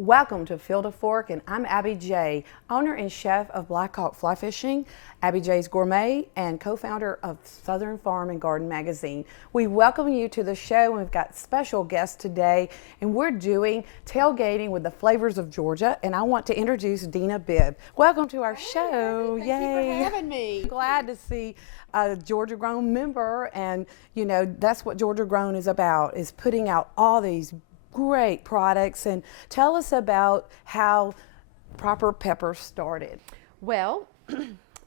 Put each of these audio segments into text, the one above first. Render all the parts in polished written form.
Welcome to Field of Fork, and I'm Abby J, owner and chef of Black Hawk Fly Fishing, Abby J's Gourmet, and co-founder of Southern Farm and Garden Magazine. We welcome you to the show, and we've got special guests today, and we're doing tailgating with the flavors of Georgia, and I want to introduce Dina Bibb. Welcome to our show. Thank Yay. you for having me. Glad to see a Georgia Grown member, and you know, that's what Georgia Grown is about, is putting out all these great products. And tell us about how Proper Pepper started. Well,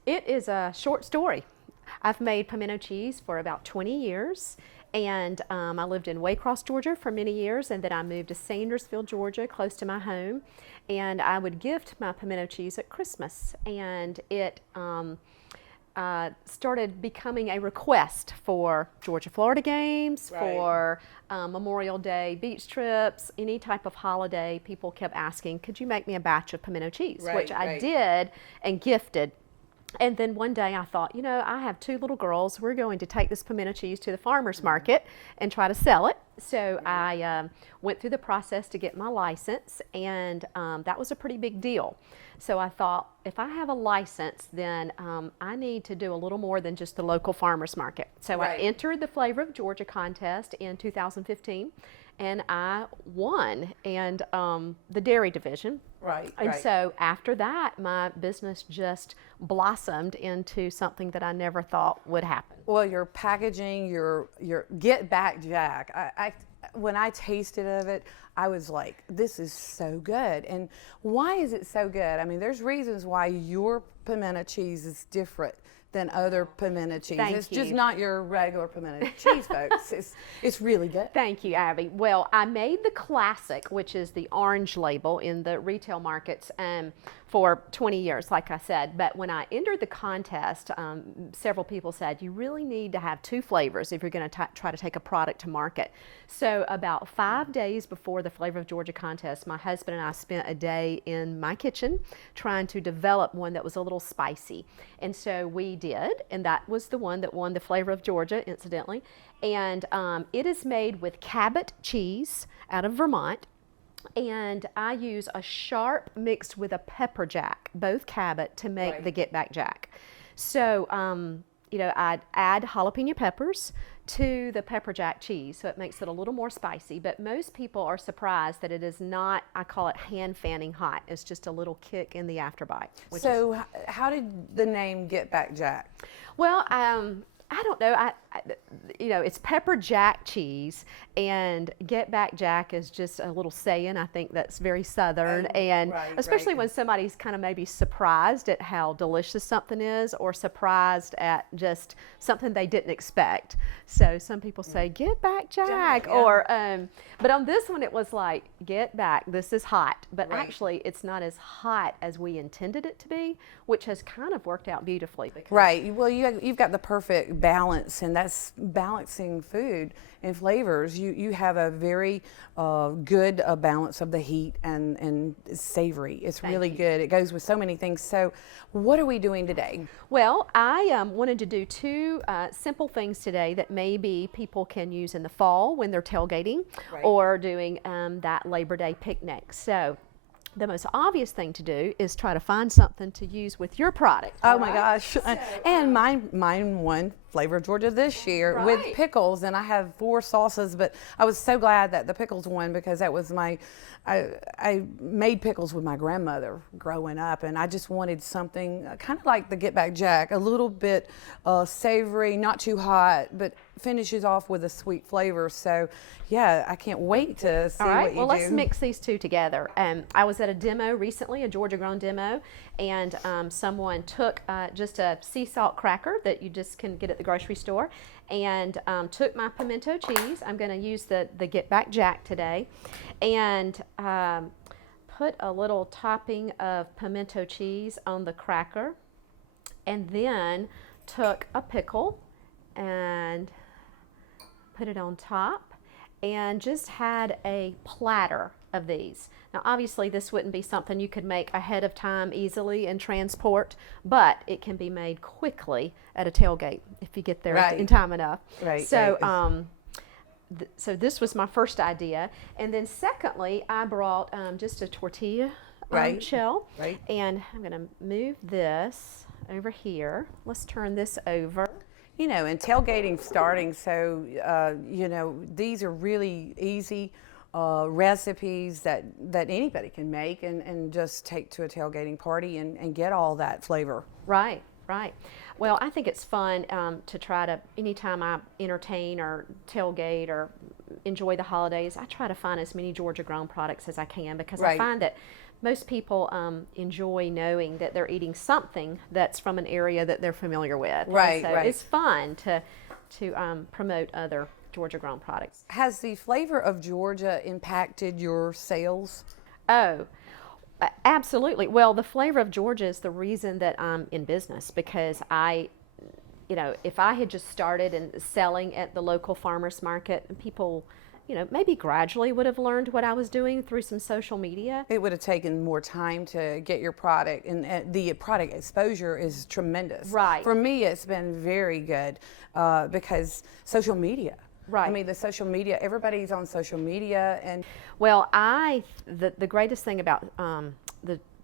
it is a short story. I've made pimento cheese for about 20 years, and I lived in Waycross, Georgia for many years, and then I moved to Sandersville, Georgia, close to my home, and I would gift my pimento cheese at Christmas, and it started becoming a request for Georgia-Florida games, Right. for Memorial Day beach trips, any type of holiday. People kept asking, could you make me a batch of pimento cheese? Right, Which I right. did and gifted. And then one day I thought, you know, I have two little girls. We're going to take this pimento cheese to the farmer's market and try to sell it. So I went through the process to get my license, and that was a pretty big deal. So I thought, if I have a license, then I need to do a little more than just the local farmer's market. So Right. I entered the Flavor of Georgia contest in 2015, and I won, and the dairy division. Right, And right. so after that, my business just blossomed into something that I never thought would happen. Well, your packaging, your Get Back Jack. When I tasted of it, I was like, this is so good. And why is it so good? I mean, there's reasons why your pimento cheese is different than other pimento cheese. Thank It's just you. not your regular pimento cheese, folks. It's really good. Thank you, Abby. Well, I made the classic, which is the orange label in the retail markets, for 20 years, like I said. But when I entered the contest, several people said, you really need to have two flavors if you're going to try to take a product to market. So about 5 days before the Flavor of Georgia contest, my husband and I spent a day in my kitchen trying to develop one that was a little spicy. And so we did, and that was the one that won the Flavor of Georgia, incidentally. And it is made with Cabot cheese out of Vermont. And I use a sharp mixed with a pepper jack, both Cabot, to make Right. the Get Back Jack. So, you know, I'd add jalapeno peppers to the pepper jack cheese, so it makes it a little more spicy. But most people are surprised that it is not, I call it hand fanning hot. It's just a little kick in the afterbite. So how did the name Get Back Jack? Well, I don't know. You know, it's pepper jack cheese, and Get Back Jack is just a little saying. I think that's very Southern, and right, especially right. when somebody's kind of maybe surprised at how delicious something is, or surprised at just something they didn't expect. So some people say Get Back Jack, yeah. or but on this one it was like, Get Back, this is hot, but Right. actually it's not as hot as we intended it to be, which has kind of worked out beautifully. Because Right. Well, you've got the perfect balance, and that's balancing food and flavors. You have a very good balance of the heat and savory. It's really good. It goes with so many things. So what are we doing today? Well, I wanted to do two simple things today that maybe people can use in the fall when they're tailgating, Right. or doing that Labor Day picnic. So the most obvious thing to do is try to find something to use with your product. Oh my gosh. And mine won Flavor of Georgia this year with Right. pickles, and I have 4 sauces, but I was so glad that the pickles won, because that was I made pickles with my grandmother growing up, and I just wanted something kind of like the Get Back Jack, a little bit savory, not too hot, but finishes off with a sweet flavor. So yeah, I can't wait to see All what right, you well, do. let's mix these two together. I was at a demo recently, a Georgia Grown demo, and someone took just a sea salt cracker that you just can get at the grocery store, and took my pimento cheese. I'm going to use the Get Back Jack today, and put a little topping of pimento cheese on the cracker, and then took a pickle and put it on top, and just had a platter of these. Now obviously this wouldn't be something you could make ahead of time easily and transport, but it can be made quickly at a tailgate if you get there Right. in time enough. Right, So right. so this was my first idea. And then secondly, I brought just a tortilla shell. Right. And I'm going to move this over here. Let's turn this over. You know, and tailgating starting, so, you know, these are really easy recipes that anybody can make and just take to a tailgating party and get all that flavor. Right, right. Well, I think it's fun to try to, anytime I entertain or tailgate or enjoy the holidays, I try to find as many Georgia grown products as I can, because I find that most people enjoy knowing that they're eating something that's from an area that they're familiar with. Right, so right. It's fun to promote other Georgia grown products. Has the flavor of Georgia impacted your sales? Oh, absolutely. Well, the flavor of Georgia is the reason that I'm in business, because you know, if I had just started and selling at the local farmers market, people, you know, maybe gradually would have learned what I was doing through some social media. It would have taken more time to get your product, and the product exposure is tremendous. Right. For me, it's been very good because social media. Right. I mean, the social media, everybody's on social media. And well, the greatest thing about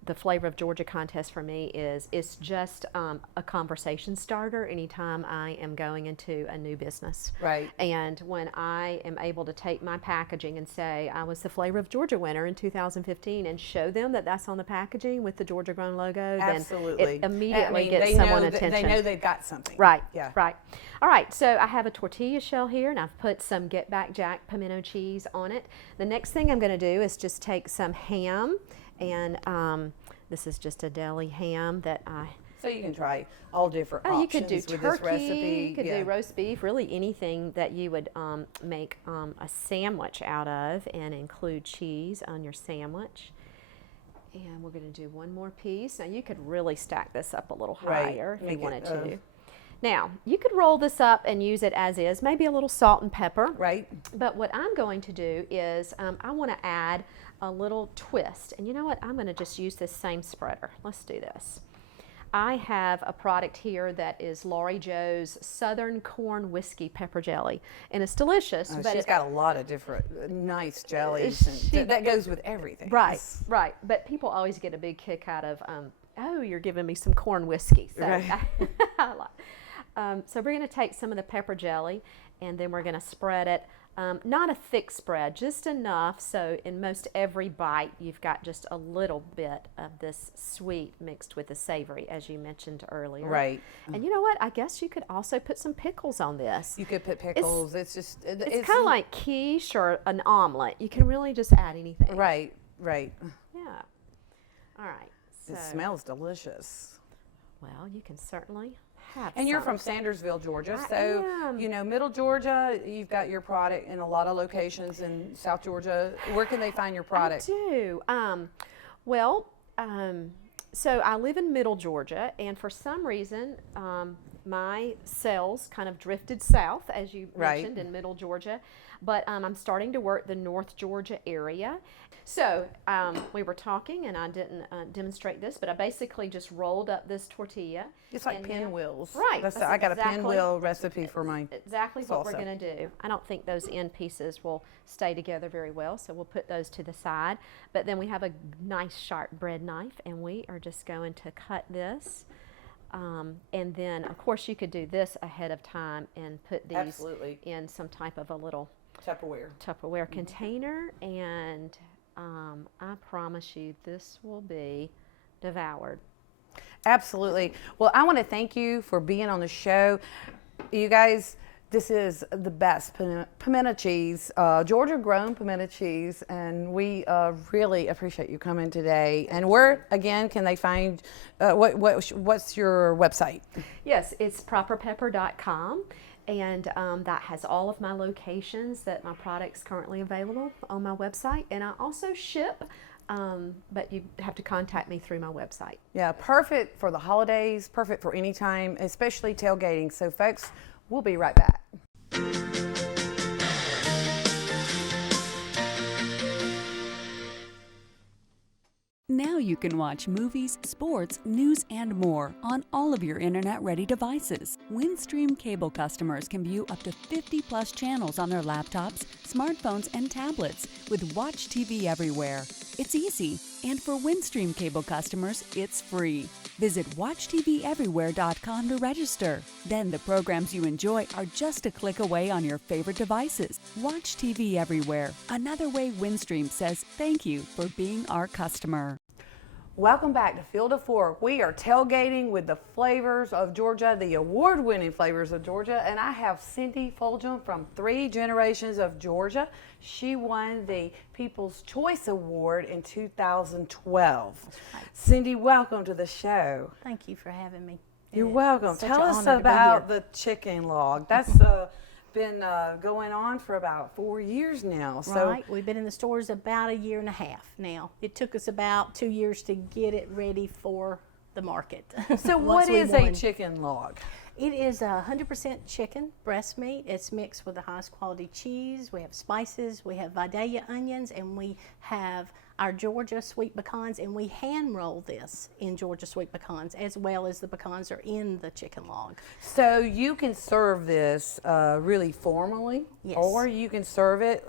the Flavor of Georgia contest for me is it's just a conversation starter anytime I am going into a new business. Right. And when I am able to take my packaging and say I was the Flavor of Georgia winner in 2015 and show them that that's on the packaging with the Georgia Grown logo, absolutely, then it immediately they gets someone know attention. They know they've got something. Right. Yeah. Right. All right. So I have a tortilla shell here, and I've put some Get Back Jack pimento cheese on it. The next thing I'm going to do is just take some ham. And this is just a deli ham that So you can try all different you options could do with turkey, this recipe. you could do roast beef, really anything that you would make a sandwich out of and include cheese on your sandwich. And we're going to do one more piece. Now you could really stack this up a little higher if you wanted to. Now, you could roll this up and use it as is, maybe a little salt and pepper. Right. But what I'm going to do is I want to add a little twist. And you know what? I'm going to just use this same spreader. Let's do this. I have a product here that is Laurie Joe's Southern Corn Whiskey Pepper Jelly. And it's delicious. Oh, but she's got a lot of different nice jellies. And that goes with everything. Right, right. But people always get a big kick out of, oh, you're giving me some corn whiskey. So right. So we're going to take some of the pepper jelly, and then we're going to spread it. Not a thick spread, just enough so in most every bite you've got just a little bit of this sweet mixed with the savory, as you mentioned earlier. Right. And you know what? I guess you could also put some pickles on this. You could put pickles. It's kind of like quiche or an omelet. You can really just add anything. Right, right. Yeah. All right. So, it smells delicious. Well, you can certainly have And you're some. from Sandersville, Georgia, I so am. you know, Middle Georgia, you've got your product in a lot of locations in South Georgia. Where can they find your product? I do. So I live in Middle Georgia, and for some reason, my sales kind of drifted south, as you mentioned, in Middle Georgia. But I'm starting to work the North Georgia area. So we were talking, and I didn't demonstrate this, but I basically just rolled up this tortilla. It's like pinwheels. Right. I got a pinwheel recipe for my exactly salsa. what we're going to do. I don't think those end pieces will stay together very well, so we'll put those to the side. But then we have a nice sharp bread knife, and we are just going to cut this. And then, of course, you could do this ahead of time and put these in some type of a little Tupperware container, and I promise you this will be devoured. Absolutely. Well, I want to thank you for being on the show. You guys, this is the best pimento cheese, Georgia grown pimento cheese, and we really appreciate you coming today. And where, again, can they find, what's your website? Yes, it's properpepper.com. And that has all of my locations that my product's currently available on my website. And I also ship, but you have to contact me through my website. Yeah, perfect for the holidays, perfect for any time, especially tailgating. So, folks, we'll be right back. Now you can watch movies, sports, news, and more on all of your internet-ready devices. Windstream cable customers can view up to 50-plus channels on their laptops, smartphones, and tablets with Watch TV Everywhere. It's easy, and for Windstream cable customers, it's free. Visit WatchTVEverywhere.com to register. Then the programs you enjoy are just a click away on your favorite devices. Watch TV Everywhere. Another way Windstream says thank you for being our customer. Welcome back to Field of Fork. We are tailgating with the flavors of Georgia, the award-winning flavors of Georgia, and I have Cindy Fulgham from 3 Generations of Georgia. She won the People's Choice Award in 2012. Right. Cindy, welcome to the show. Thank you for having me. You're welcome. Such Tell an us honor to be about here. the chicken log. That's been going on for about 4 years now. So Right, we've been in the stores about a year and a half now. It took us about 2 years to get it ready for the market. So Once what we is a won. chicken log? It is 100% chicken breast meat. It's mixed with the highest quality cheese. We have spices, we have Vidalia onions, and we have our Georgia sweet pecans, and we hand roll this in Georgia sweet pecans, as well as the pecans are in the chicken log. So you can serve this really formally, Yes. or you can serve it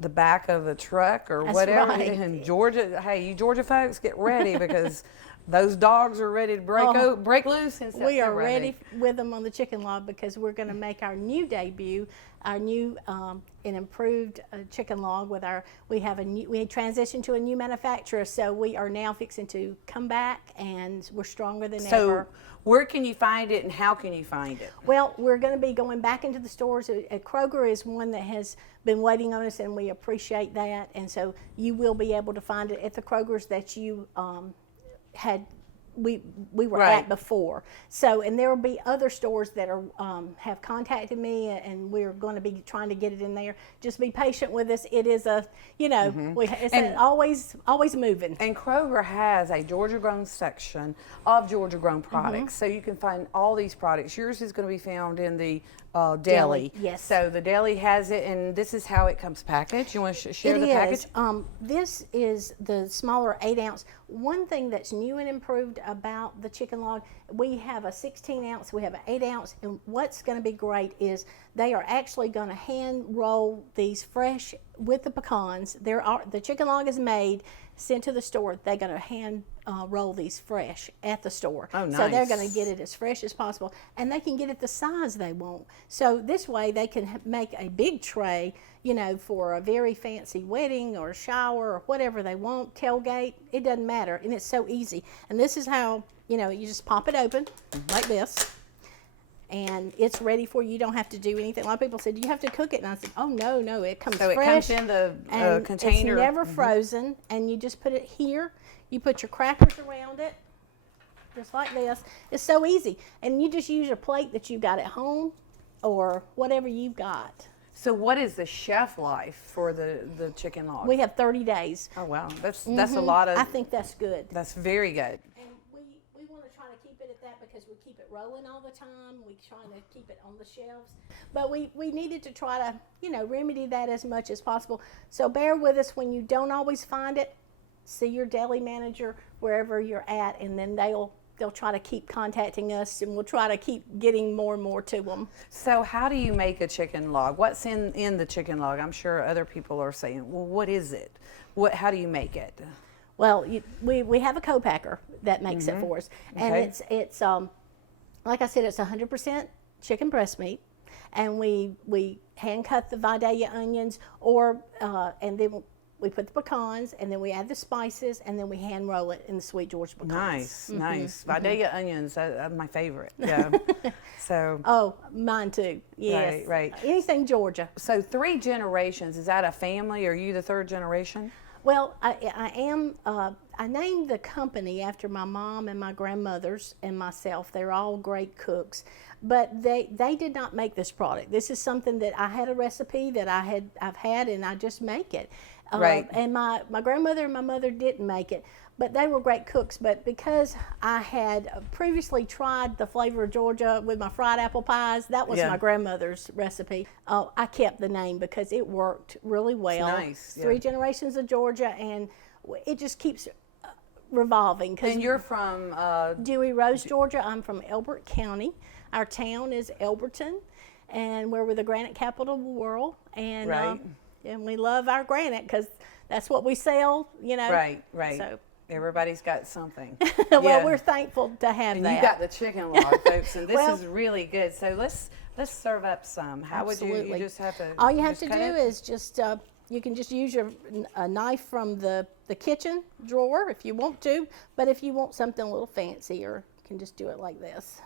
the back of a truck or That's whatever. right. In Georgia, hey, you Georgia folks, get ready because those dogs are ready to break loose in September. We are ready with them on the chicken log because we're going to make our new debut, our new and improved chicken log with our. We transitioned to a new manufacturer, so we are now fixing to come back, and we're stronger than So ever. where can you find it, and how can you find it? Well, we're going to be going back into the stores. Kroger is one that has been waiting on us, and we appreciate that. And so you will be able to find it at the Krogers that you we were Right. at before. So, and there will be other stores that are have contacted me, and we're going to be trying to get it in there. Just be patient with us. It is a, it's always moving. And Kroger has a Georgia grown section of Georgia grown products. So you can find all these products. Yours is going to be found in the deli. Yes. So the deli has it, and this is how it comes packaged. You want to share It the is. package? This is the smaller 8-ounce. One thing that's new and improved about the chicken log, we have a 16-ounce, we have an 8-ounce, and what's going to be great is they are actually going to hand roll these fresh with the pecans. The chicken log is made, sent to the store. They're going to hand roll these fresh at the store. Oh, So they're nice. going to get it as fresh as possible, and they can get it the size they want. So this way they can make a big tray, for a very fancy wedding or shower or whatever they want, tailgate, it doesn't matter, and it's so easy. And this is how, you just pop it open like this, and it's ready for you. You don't have to do anything. A lot of people said, do you have to cook it? And I said, oh, no, it comes So it fresh. comes in the and container. It's never frozen, and you just put it here. You put your crackers around it, just like this. It's so easy. And you just use your plate that you got at home or whatever you've got. So what is the shelf life for the chicken log? We have 30 days. Oh, wow. That's a lot of, I think that's good. that's very good. And we want to try to keep it at that because we keep it rolling all the time. We try to keep it on the shelves. But we needed to try to, remedy that as much as possible. So bear with us when you don't always find it. See your deli manager wherever you're at, and then they'll try to keep contacting us, and we'll try to keep getting more and more to them. So how do you make a chicken log? What's in the chicken log? I'm sure other people are saying, well, what is it? How do you make it? Well, we have a co-packer that makes it for us, and Okay. it's like I said, it's 100% chicken breast meat, and we hand cut the Vidalia onions, and then we put the pecans, and then we add the spices, and then we hand roll it in the sweet Georgia pecans. Nice. Vidalia onions, my favorite. Yeah. So. Oh, mine too. Yes. Right. Anything Georgia. So 3 generations, is that a family? Are you the 3rd generation? Well, I am. I named the company after my mom and my grandmothers and myself. They're all great cooks, but they did not make this product. This is something that I had a recipe that I've had, and I just make it. Right. And my grandmother and my mother didn't make it, but they were great cooks. But because I had previously tried the flavor of Georgia with my fried apple pies, that was Yeah. my grandmother's recipe. I kept the name because it worked really well. nice, yeah. 3 generations of Georgia, and it just keeps revolving. And you're from Dewey Rose, Georgia. I'm from Elbert County. Our town is Elberton, and we're the granite capital of the world. And Right. And we love our granite because that's what we sell. right. So, Everybody's got something. well, Yeah. we're thankful to have And that. you got the chicken log, folks, and this Well- is really good. So let's serve up some. How would you? You Absolutely. just have to. All you have just to cut do it? is just you can just use a knife from the kitchen drawer if you want to, but if you want something a little fancier, you can just do it like this.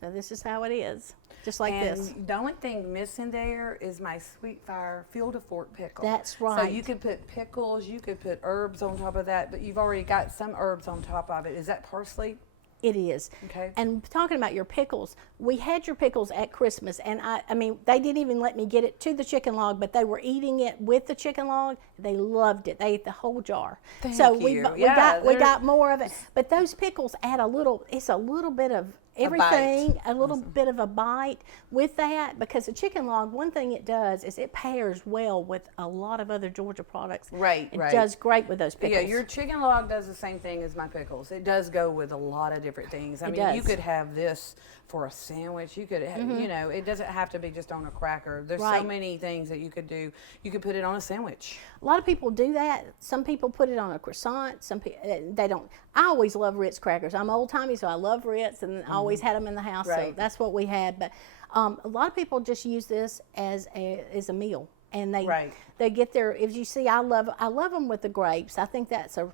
So this is how it is, just like and this. the only thing missing there is my sweet fire field of fork pickle. That's So right. you could put pickles, you could put herbs on top of that, but you've already got some herbs on top of it. Is that parsley? It is. Okay. And talking about your pickles, we had your pickles at Christmas, and I mean, they didn't even let me get it to the chicken log, but they were eating it with the chicken log. They loved it. They ate the whole jar. So Thank we you. bu- we Yeah, got we they're- got more of it. But those pickles add it's a little bit of everything, a little bit of a bite with that, because the chicken log, one thing it does is it pairs well with a lot of other Georgia products. Right, It right. does great with those pickles. Yeah, your chicken log does the same thing as my pickles. It does go with a lot of different things. I mean, you does. could have this for a sandwich. You could, you know, it doesn't have to be just on a cracker. There's so Right. many things that you could do. You could put it on a sandwich. A lot of people do that. Some people put it on a croissant. Some people they don't. I always love Ritz crackers. I'm old timey, so I love Ritz, and I always had them in the house. So Right. that's what we had. But a lot of people just use this as a meal, and Right. they get their. As you see, I love them with the grapes. I think that's a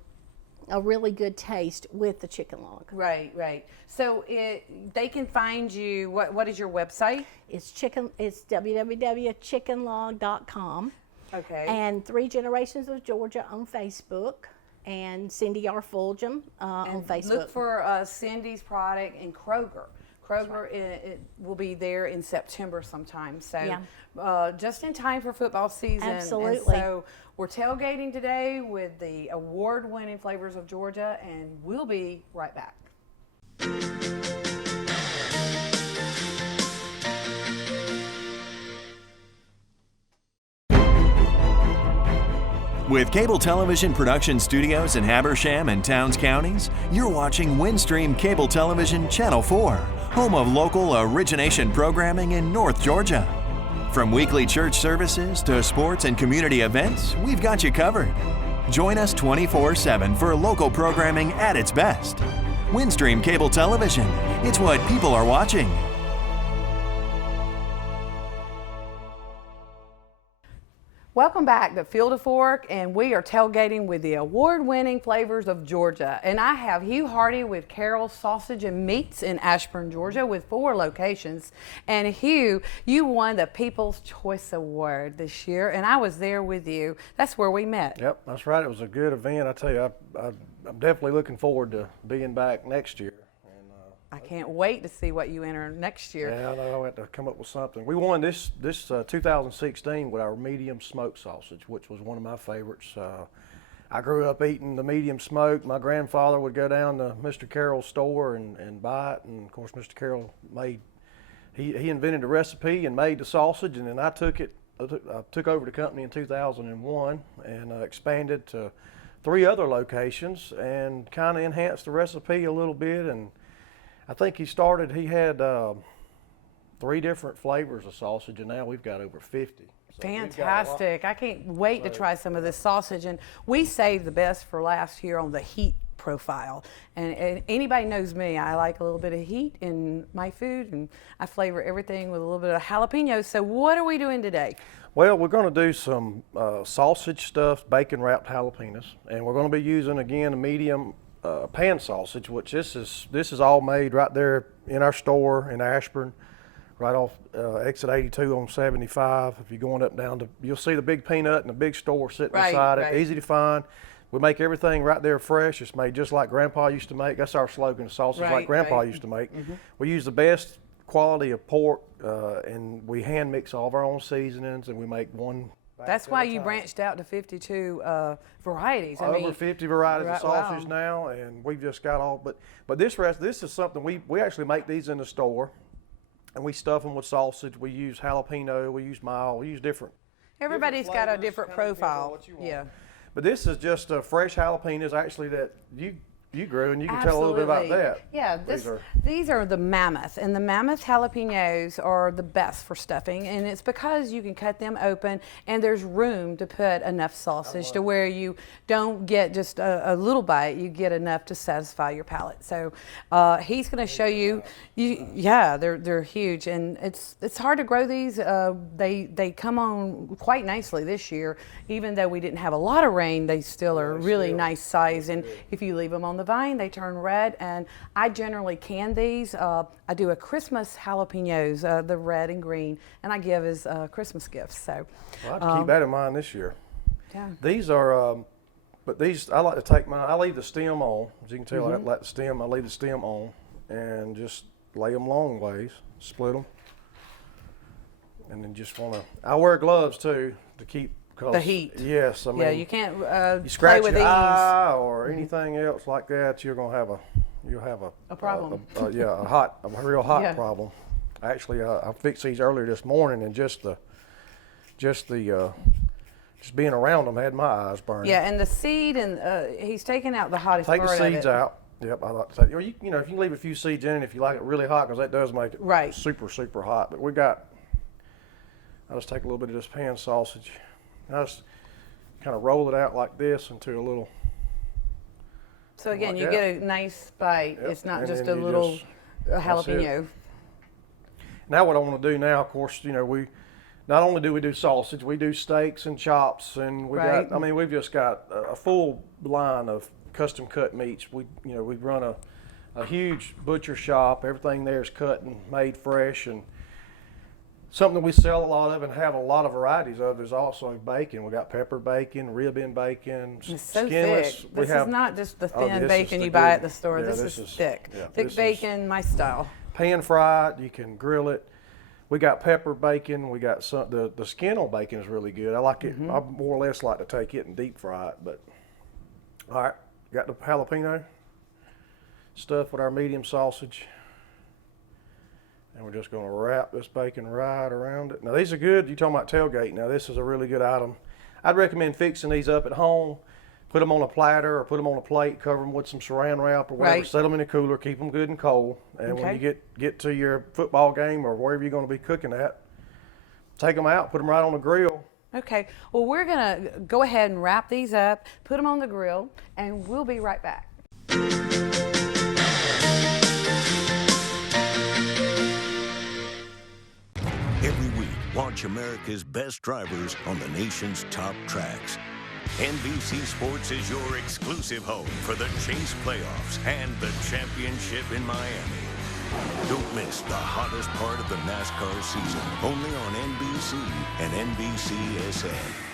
really good taste with the chicken log. Right, right. So they can find you. What is your website? It's www.chickenlog.com. Okay. And 3 Generations of Georgia on Facebook, and Cindy R. Fulgham on Facebook. Look for Cindy's product in Kroger. Kroger, it will be there in September sometime. So Yeah. just in time for football season. Absolutely. And so we're tailgating today with the award-winning flavors of Georgia, and we'll be right back. With cable television production studios in Habersham and Towns counties, you're watching Windstream Cable Television Channel 4, home of local origination programming in North Georgia. From weekly church services to sports and community events, we've got you covered. Join us 24/7 for local programming at its best. Windstream Cable Television, it's what people are watching. Welcome back to Field of Fork, and we are tailgating with the award-winning flavors of Georgia. And I have Hugh Hardy with Carol's Sausage and Meats in Ashburn, Georgia, with 4 locations. And Hugh, you won the People's Choice Award this year, and I was there with you. That's where we met. Yep, that's right. It was a good event. I tell you, I'm definitely looking forward to being back next year. I can't wait to see what you enter next year. Yeah, I know I had to come up with something. We won this 2016 with our medium smoked sausage, which was one of my favorites. I grew up eating the medium smoked. My grandfather would go down to Mr. Carroll's store and buy it, and of course Mr. Carroll he invented the recipe and made the sausage, and then I took over the company in 2001 and expanded to 3 other locations and kind of enhanced the recipe a little bit. And I think he had 3 different flavors of sausage, and now we've got over 50. So we've got a lot. Fantastic. I can't wait to try some of this sausage. And we saved the best for last here on the heat profile. And anybody knows me, I like a little bit of heat in my food, and I flavor everything with a little bit of jalapeno. So what are we doing today? Well, we're going to do some sausage stuffed bacon wrapped jalapenos, and we're going to be using again a medium pan sausage, which this is all made right there in our store in Ashburn, right off exit 82 on 75. If you're going up down you'll see the big peanut and the big store sitting beside it, easy to find. We make everything right there fresh. It's made just like Grandpa used to make. That's our slogan, sausage like Grandpa used to make. Mm-hmm. We use the best quality of pork, and we hand mix all of our own seasonings, and we make one. That's why you branched out to 52 varieties. I mean, over 50 varieties of sausage now, and we've just got all. But this is something we actually make these in the store, and we stuff them with sausage. We use jalapeno, we use mild, we use different. Everybody's got a different profile. Yeah. But this is just fresh jalapenos, actually, that you grew, and you can tell a little bit about that. Yeah, these are the Mammoth, and the Mammoth jalapenos are the best for stuffing, and it's because you can cut them open, and there's room to put enough sausage to where you don't get just a little bite, you get enough to satisfy your palate. So he's going to show you, yeah, they're huge, and it's hard to grow these. They come on quite nicely this year, even though we didn't have a lot of rain. They still are really nice size, and if you leave them on the vine, they turn red. And I generally can these. I do a Christmas jalapenos, the red and green, and I give as Christmas gifts. So well, I have to keep that in mind this year. Yeah. These are, but these I like to take I leave the stem on. As you can tell, I like the stem. I leave the stem on and just lay them long ways, split them, and then just want to. I wear gloves too to keep. The heat. Yes, I mean. Yeah, you can't you scratch play with your these. eye or anything else like that, you'll have a problem. A real hot problem. Actually, I fixed these earlier this morning, and just being around them had my eyes burning. Yeah, and the seed, and he's taking out the hottest part of it. Take the seeds out. Yep, I like to take. Or if you can leave a few seeds in if you like it really hot, because that does make it super hot. But I just take a little bit of this pan sausage. I just kind of roll it out like this into a little. So again, like you get a nice bite. Yep. It's not and just a little jalapeno. Now what I want to do now, of course, we not only do we do sausage, we do steaks and chops, and we've just got a full line of custom cut meats. We run a huge butcher shop. Everything there is cut and made fresh, and something we sell a lot of and have a lot of varieties of is also bacon. We got pepper bacon, rib-in bacon, it's so skinless. Thick. This is not just the thin bacon you buy at the store. This is thick. Yeah, thick bacon, my style. Pan fried, you can grill it. We got pepper bacon. We got the skin on bacon is really good. I like it. I more or less like to take it and deep fry it. But all right, got the jalapeno stuffed with our medium sausage. And we're just going to wrap this bacon right around it. Now these are good. You're talking about tailgate. Now this is a really good item. I'd recommend fixing these up at home. Put them on a platter or put them on a plate. Cover them with some saran wrap or whatever. Set them in the cooler. Keep them good and cold. And when you get to your football game or wherever you're going to be cooking at, take them out. Put them right on the grill. Okay. Well, we're going to go ahead and wrap these up, put them on the grill, and we'll be right back. Every week, watch America's best drivers on the nation's top tracks. NBC Sports is your exclusive home for the Chase playoffs and the championship in Miami. Don't miss the hottest part of the NASCAR season, only on NBC and NBCSN.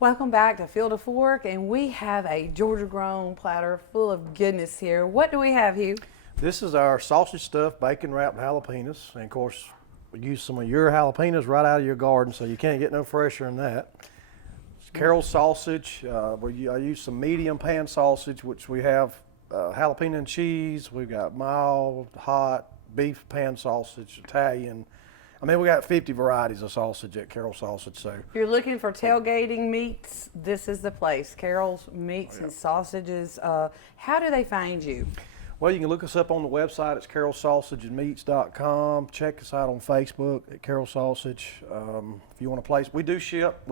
Welcome back to Field of Fork, and we have a Georgia grown platter full of goodness here. What do we have, Hugh? This is our sausage stuffed bacon wrapped jalapenos, and of course we use some of your jalapenos right out of your garden, so you can't get no fresher than that. It's Carol sausage. I use some medium pan sausage, which we have jalapeno and cheese. We've got mild, hot, beef pan sausage, Italian. I mean, we got 50 varieties of sausage at Carol Sausage. So if you're looking for tailgating meats, this is the place. Carol's Meats and Sausages. How do they find you? Well, you can look us up on the website. It's carolsausageandmeats.com. Check us out on Facebook at Carol Sausage. If you want a place, we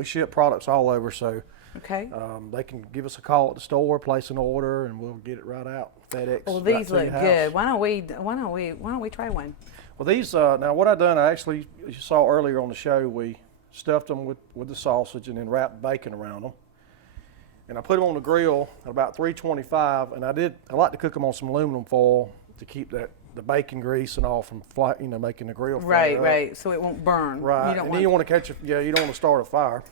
ship products all over. So they can give us a call at the store, place an order, and we'll get it right out. FedEx. Well, these look good. Why don't we try one? Well, these now what I done, you saw earlier on the show, we stuffed them with the sausage and then wrapped bacon around them. And I put them on the grill at about 325, and I like to cook them on some aluminum foil to keep the bacon grease and all from making the grill fire up. Right, so it won't burn. Right, you don't want to start a fire.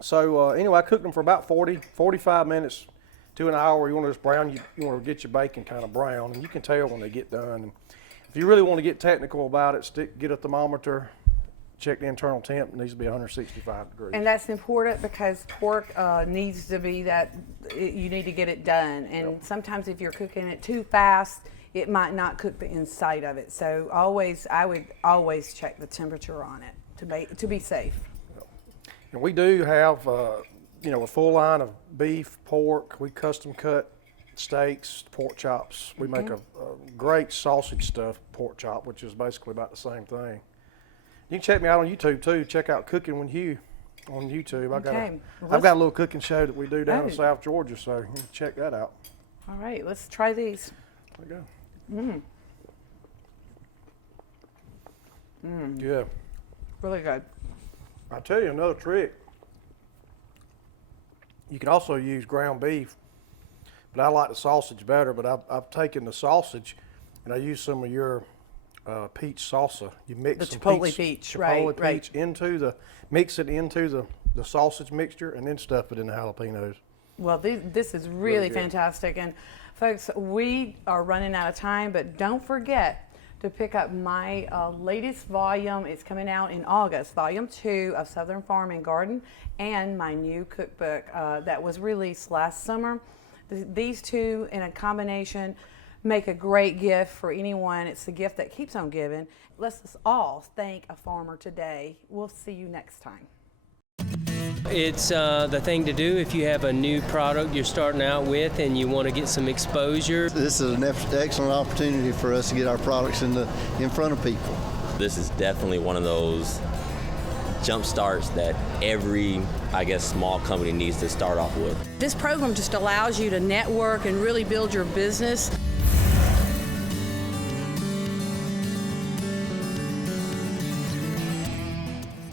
So anyway, I cooked them for about 45 minutes to an hour. You want to just brown, you want to get your bacon kind of brown, and you can tell when they get done. And if you really want to get technical about it, get a thermometer, check the internal temp. It needs to be 165 degrees. And that's important because pork needs to be you need to get it done. And sometimes if you're cooking it too fast, it might not cook the inside of it. So I would always check the temperature on it to be safe. And we do have, a full line of beef, pork. We custom cut steaks, pork chops. We make a great sausage stuffed pork chop, which is basically about the same thing. You can check me out on YouTube too. Check out Cooking with Hugh on YouTube. I've got a little cooking show that we do down in South Georgia, so you can check that out. All right, let's try these. There you go. Yeah. Really good. I'll tell you another trick. You can also use ground beef, but I like the sausage better. But I've taken the sausage and I use some of your peach salsa. You mix the some chipotle peach, chipotle right, peach mix it into the sausage mixture, and then stuff it in the jalapenos. Well, this is really fantastic. And folks, we are running out of time, but don't forget to pick up my latest volume. It's coming out in August, volume 2 of Southern Farm and Garden, and my new cookbook that was released last summer. These two in a combination make a great gift for anyone. It's the gift that keeps on giving. Let's all thank a farmer today. We'll see you next time. It's the thing to do if you have a new product you're starting out with and you want to get some exposure. This is an excellent opportunity for us to get our products in front of people. This is definitely one of those jump starts that every, small company needs to start off with. This program just allows you to network and really build your business.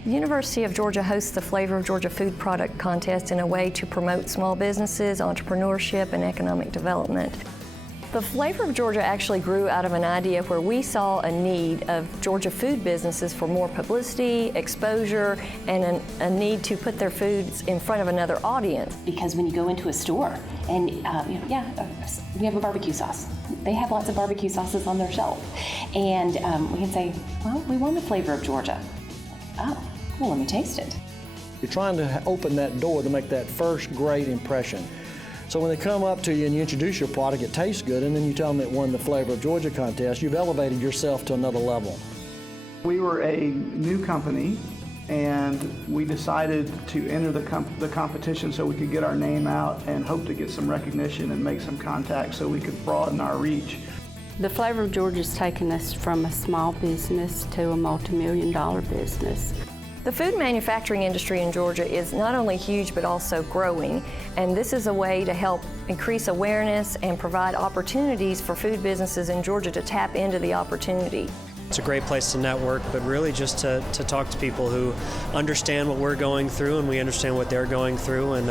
The University of Georgia hosts the Flavor of Georgia Food Product Contest in a way to promote small businesses, entrepreneurship, and economic development. The Flavor of Georgia actually grew out of an idea where we saw a need of Georgia food businesses for more publicity, exposure, and a need to put their foods in front of another audience. Because when you go into a store and, we have a barbecue sauce. They have lots of barbecue sauces on their shelf. And we can say, well, we want the Flavor of Georgia. Oh, well, let me taste it. You're trying to open that door to make that first great impression. So when they come up to you and you introduce your product, it tastes good, and then you tell them it won the Flavor of Georgia contest, you've elevated yourself to another level. We were a new company, and we decided to enter the competition so we could get our name out and hope to get some recognition and make some contacts so we could broaden our reach. The Flavor of Georgia's taken us from a small business to a multi-million-dollar business. The food manufacturing industry in Georgia is not only huge but also growing, and this is a way to help increase awareness and provide opportunities for food businesses in Georgia to tap into the opportunity. It's a great place to network, but really just to talk to people who understand what we're going through and we understand what they're going through, and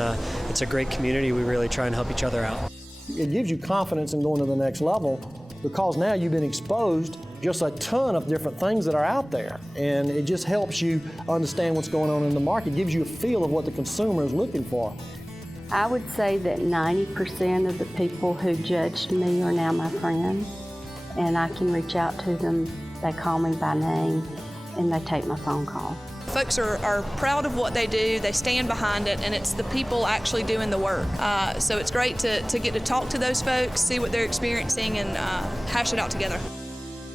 it's a great community. We really try and help each other out. It gives you confidence in going to the next level because now you've been exposed just a ton of different things that are out there, and it just helps you understand what's going on in the market. It gives you a feel of what the consumer is looking for. I would say that 90% of the people who judged me are now my friends, and I can reach out to them. They call me by name, and they take my phone call. Folks are proud of what they do, they stand behind it, and it's the people actually doing the work. So it's great to get to talk to those folks, see what they're experiencing, and hash it out together.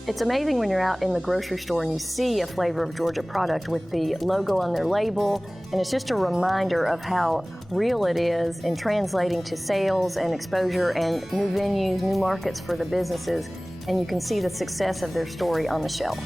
It's amazing when you're out in the grocery store and you see a Flavor of Georgia product with the logo on their label, and it's just a reminder of how real it is in translating to sales and exposure and new venues, new markets for the businesses, and you can see the success of their story on the shelf.